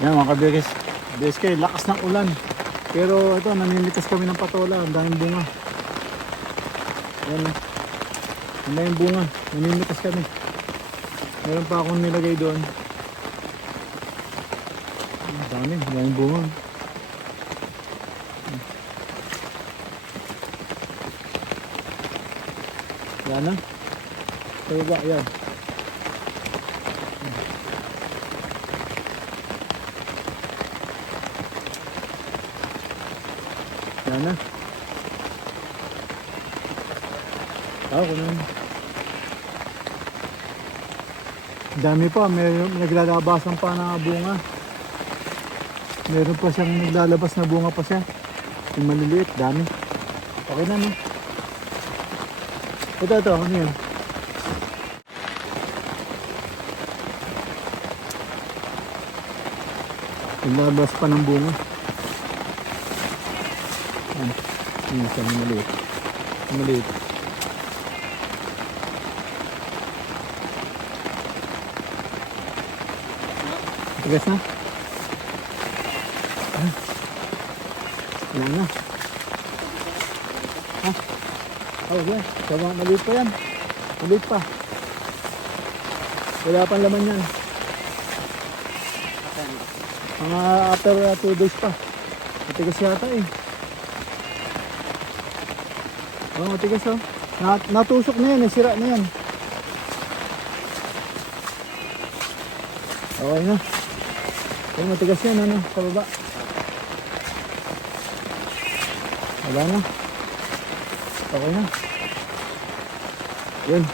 Yan mga kabiyakis. BSK, lakas ng ulan. Pero ito, naninitas kami ng patola. Ang daming bunga. Yan o. Ang daming bunga. Naninitas kami. Meron pa akong nilagay doon. Ang daming bunga. Yan na. Sa baba, yan. Yan na. Ako na. Dami pa, may naglalabasan pa na bunga. Meron pa siyang naglalabas na bunga pa siya. Yung maliliit, dami. Okay na, no? Ito, ano yan? Naglabas pa ng bunga. Yan. Yung isang maliit. Maliit. Tigas na. Wala na. Ha? Oh, yan. Sabang maliit pa yan. Maliit pa. Wala pang laman yan. Mga after 2 days pa. Matigas yata eh. Oh, matigas oh. Natusok na yan, sira na yan. Okay na. Okay, matigas yan, ano, sa baba. Wala na. Okay na. Yun.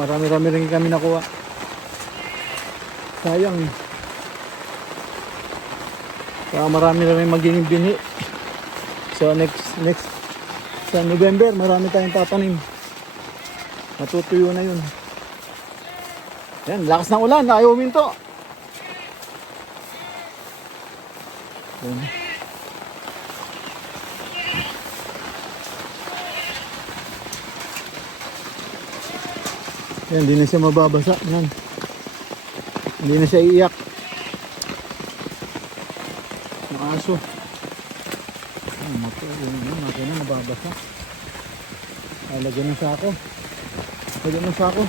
Marami-rami rin kami nakuha. Sayang eh. Kaya marami na rin magiging bini. So next sa November marami tayong tatanim. Natutuyo na yun. Yan, lakas ng ulan, ayaw huminto. Yan. Yan, hindi na siya mababasa. Yan. Hindi na siya iiyak. Aso. Ang mato, yun, natin na nababasa. Lagyan ng sako. Lagyan ng sako.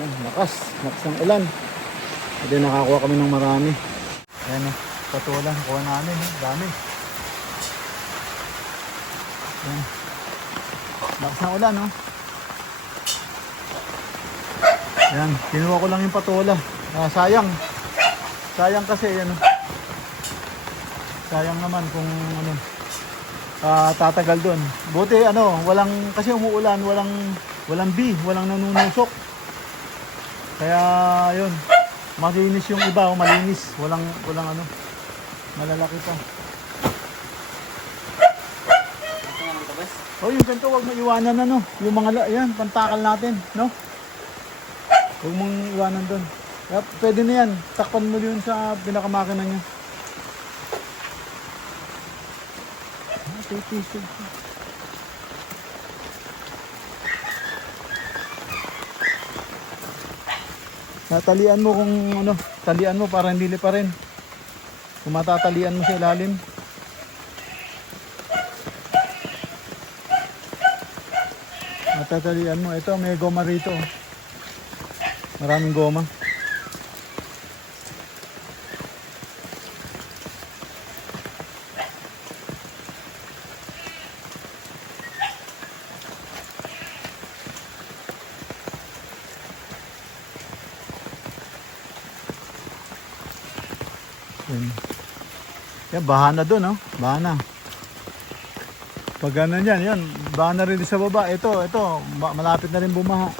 Yan, lakas ng ulan. At din nakakuha kami ng marami. Ayan o, patola, kuha namin, dami. Yan. Lakas ng ulan o. Yan, kinuha ko lang yung patola. Sayang. Sayang kasi ano. Sayang naman kung ano. Tatagal doon. Buti ano, kasi umuulan, walang bee, walang nanunusok. Kaya yun. Malinis yung iba, malinis. Walang ano. Malalaki pa. Oh, yung ganito wag mo iwanan ano. Yung mga yan, pantakal natin, no? Huwag mong iwanan doon. Pwede na yan. Takpan mo yun sa pinakamakina niya. Talian mo kung ano. Talian mo para hindi pa rin. Kung matatalian mo sa ilalim. Matatalian mo. Ito may goma rito. Maraming goma. Yan, baha na doon, no? Baha na. Pag ganun yan, baha na rin sa baba. Ito, malapit na rin bumaha.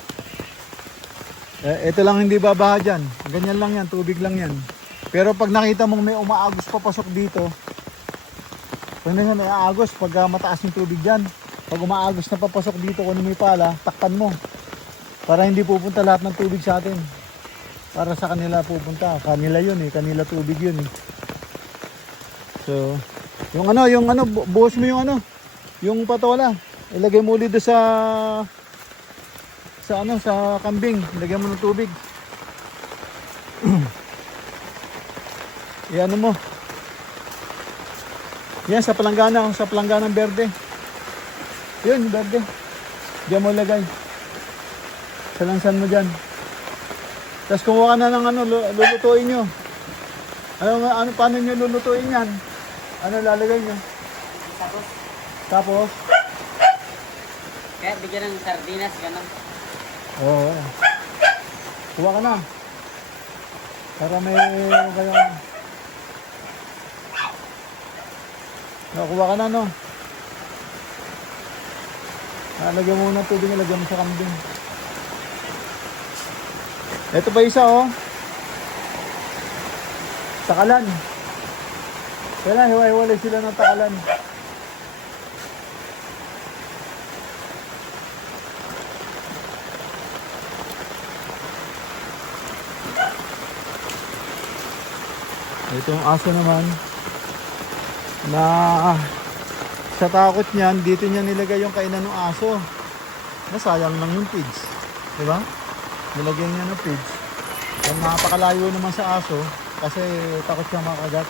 Ito lang hindi babaha dyan. Ganyan lang yan, tubig lang yan. Pero pag nakita mong may umaagos papasok dito, pag may aagos, pag mataas yung tubig dyan, pag umaagos na papasok dito, kung may pala, takpan mo. Para hindi pupunta lahat ng tubig sa atin. Para sa kanila pupunta. Kanila yun eh, kanila tubig yun eh. So, yung ano, buhos mo yung ano, yung patola. ilagay mo ulit doon sa ano, sa kambing. Ilagay mo ng tubig. Iyan mo. Yan sa palangganang berde. Yun, berde. Diyan mo lagay. Salansan mo dyan. Tapos kumuha ka na ng ano, lulutuin nyo. Ano, paano nyo lulutuin yan? Ano lalagay nyo? Tapos? Kaya bigyan ng sardinas, gano'n. Oo. Kuha ka na. Para may kayo. Kuha ka na, no? Lagyan mo na tubig, lagyan mo sa kambing. Ito pa isa, oh. Takalan. Kaya hiwa-hiwalay sila ng takalan. Itong aso naman na sa takot niyan, dito niya nilagay yung kainan ng aso. Nasayang lang yung pigs, di ba? Nilagyan niya ng pigs. Ang napakalayo naman sa aso kasi takot siya makagat.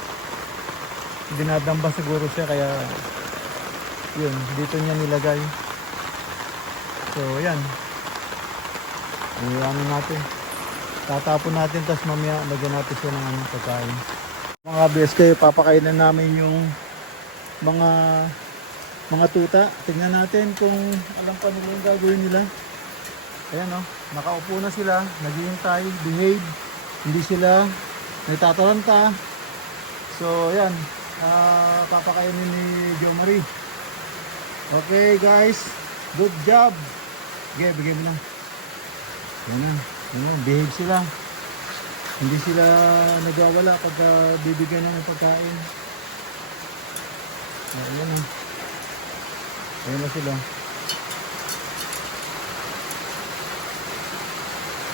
Dinadamba siguro siya kaya yun, dito niya nilagay. So yan. Ano natin. Tatapon natin tapos mamaya lagyan natin siya ng anong pagkain. Mga BSK, papakainin namin yung mga tuta. Tingnan natin kung alam pa nila yung gagawin nila. Ayan, oh, nakaupo na sila, naghihintay, behave, hindi sila nagtataranta. So ayan, papakainin ni Jo Marie. Okay guys, good job. Okay, bigay mo lang. Yan, behave sila. Hindi sila nagwawala pag bibigyan ng pagkain. Ayan na. Ayan na sila.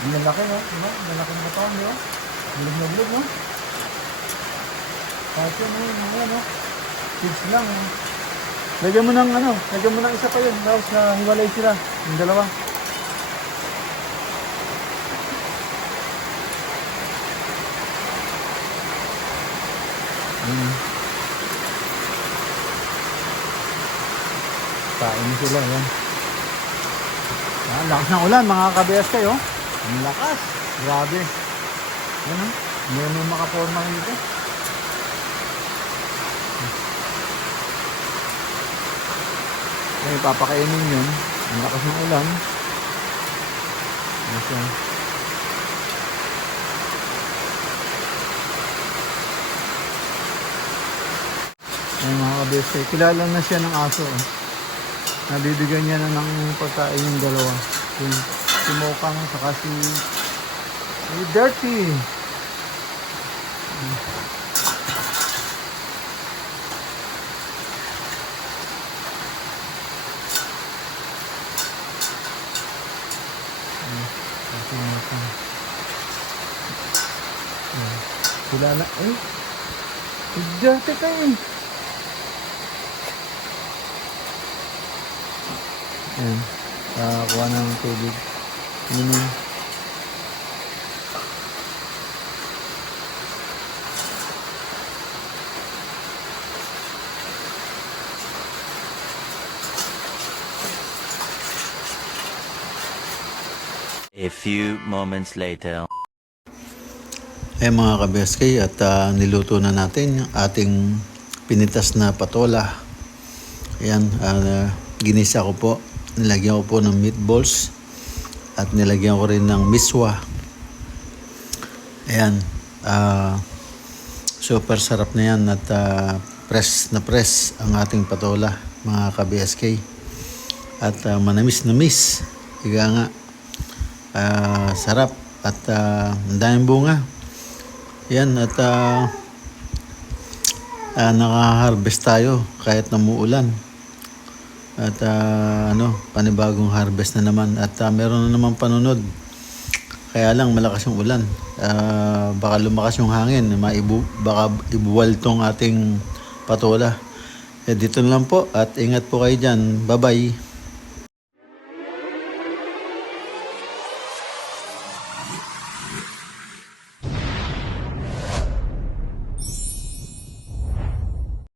Ang lalaki, no? Ang lalaki ng katawan, no? Bilog na bilog, no? Kahit yun, no? Kids lang, no? Lagyan mo ng isa pa yun. Tapos hiwalay sila. Yung dalawa. Kain sila, yan. Ang lakas ng ulan, mga ka-BSK, oh. Ang lakas. Grabe. Yan, oh. May makaporma dito. Ay, papakainin yun. Ang lakas ng ulan. Yan. Ay, mga ka-BSK, kilala na siya ng aso, oh. Nabibigyan niya na ng pagkain yung dalawa. Si Mokang saka si Dirty. Si Mokang. Kilala. Eh, si Dirty ka eh. Ayan, kuha ng tubig. Inom. A few moments later. Mga ka-BSK, at niluto na natin yung ating pinitas na patola. Ayan, ginisa ko po. Nilagyan ko po ng meatballs at nilagyan ko rin ng miswa. Ayan, super sarap na yan at press na press ang ating patola, mga ka-BSK. At manamis-namis, higa nga, sarap at ang daming bunga. Yan, at naka-harvest tayo kahit namuulan. At panibagong harvest na naman at meron na naman panunod. Kaya lang malakas yung ulan. Baka lumakas yung hangin, baka ibuwal tong ating patola. Dito na lang po at ingat po kayo dyan. Bye-bye.